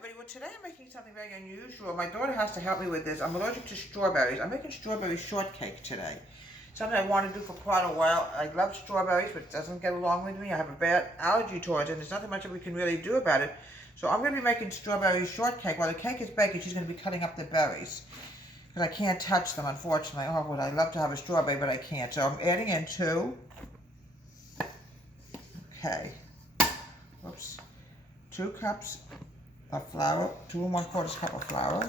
everybody. Well, today I'm making something very unusual. My daughter has to help me with this. I'm allergic to strawberries. I'm making strawberry shortcake today. Something I want to do for quite a while. I love strawberries, but it doesn't get along with me. I have a bad allergy towards it, and there's nothing much that we can really do about it. So I'm going to be making strawberry shortcake. While the cake is baking, she's going to be cutting up the berries. Because I can't touch them, unfortunately. Oh, would I love to have a strawberry, but I can't. So I'm adding in 2 cups of flour, 2 1/4 cup of flour.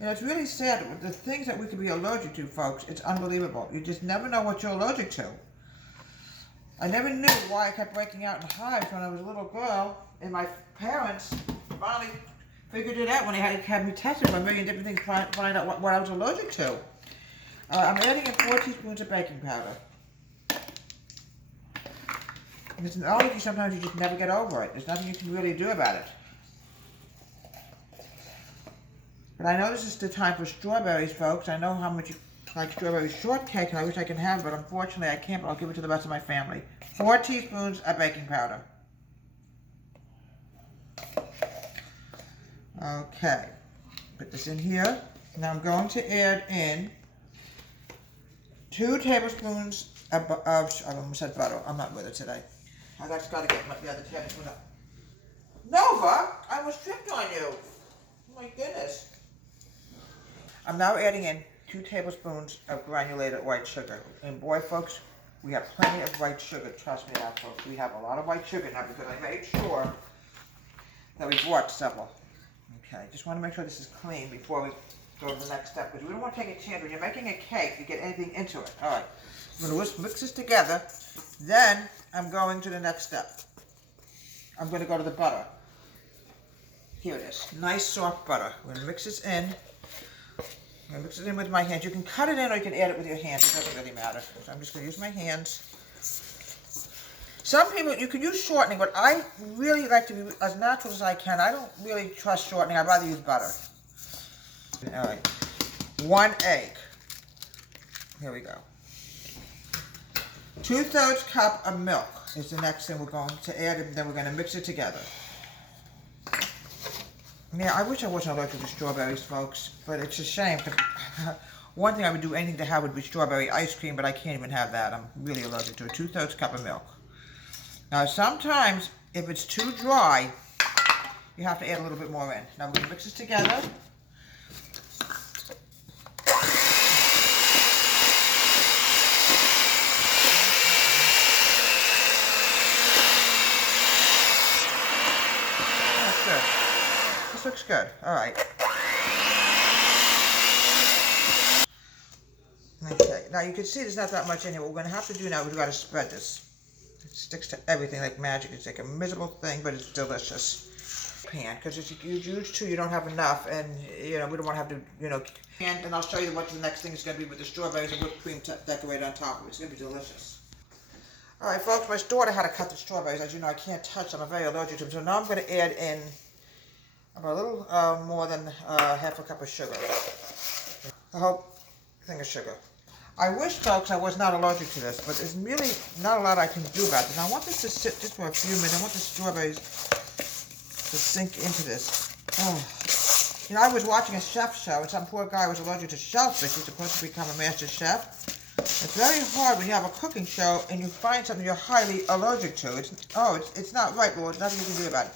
And it's really sad with the things that we could be allergic to, folks. It's unbelievable. You just never know what you're allergic to. I never knew why I kept breaking out in hives when I was a little girl, and my parents finally figured it out when they had me tested for a million different things to find out what I was allergic to. I'm adding in 4 teaspoons of baking powder. And it's an allergy, sometimes you just never get over it. There's nothing you can really do about it. But I know this is the time for strawberries, folks. I know how much you like strawberry shortcake, and I wish I could have it, but unfortunately I can't, but I'll give it to the rest of my family. 4 teaspoons of baking powder. Okay, put this in here. Now I'm going to add in 2 tablespoons of I almost said butter. I'm not with it today. I just got to get the other tablespoon up. Nova, I almost tripped on you. Oh my goodness. I'm now adding in 2 tablespoons of granulated white sugar. And boy, folks, we have plenty of white sugar. Trust me now, folks. We have a lot of white sugar now because I made sure that we bought several. Okay, just want to make sure this is clean before we go to the next step, because we don't want to take a chance when you're making a cake to get anything into it. All right, I'm going to mix this together. Then I'm going to the next step. I'm going to go to the butter. Here it is, nice soft butter. We're going to mix this in. I'm going to mix it in with my hands. You can cut it in or you can add it with your hands. It doesn't really matter. So I'm just going to use my hands. Some people, you can use shortening, but I really like to be as natural as I can. I don't really trust shortening. I'd rather use butter. All right. 1 egg. Here we go. 2/3 cup of milk is the next thing we're going to add, and then we're going to mix it together. Yeah, I wish I wasn't allergic to strawberries, folks, but it's a shame. One thing I would do anything to have would be strawberry ice cream, but I can't even have that. I'm really allergic to it. 2/3 cup of milk. Now, sometimes, if it's too dry, you have to add a little bit more in. Now, we're going to mix this together. That's good. This looks good. All right. Okay. Now, you can see there's not that much in here. What we're going to have to do now is we've got to spread this. It sticks to everything like magic. It's like a miserable thing, but it's delicious. Pan, because if you use 2, you don't have enough, and we don't want to have to, and I'll show you what the next thing is going to be with the strawberries and whipped cream decorated on top of it. It's going to be delicious. All right, folks, my daughter had to cut the strawberries. As you know, I can't touch them. I'm very allergic to them. So now I'm going to add in about a little more than half a cup of sugar. The whole thing of sugar. I wish, folks, I was not allergic to this, but there's really not a lot I can do about this. Now, I want this to sit just for a few minutes. I want the strawberries to sink into this. Oh. I was watching a chef show, and some poor guy was allergic to shellfish. He's supposed to become a master chef. It's very hard when you have a cooking show and you find something you're highly allergic to. It's not right, Lord. There's nothing you can do about it.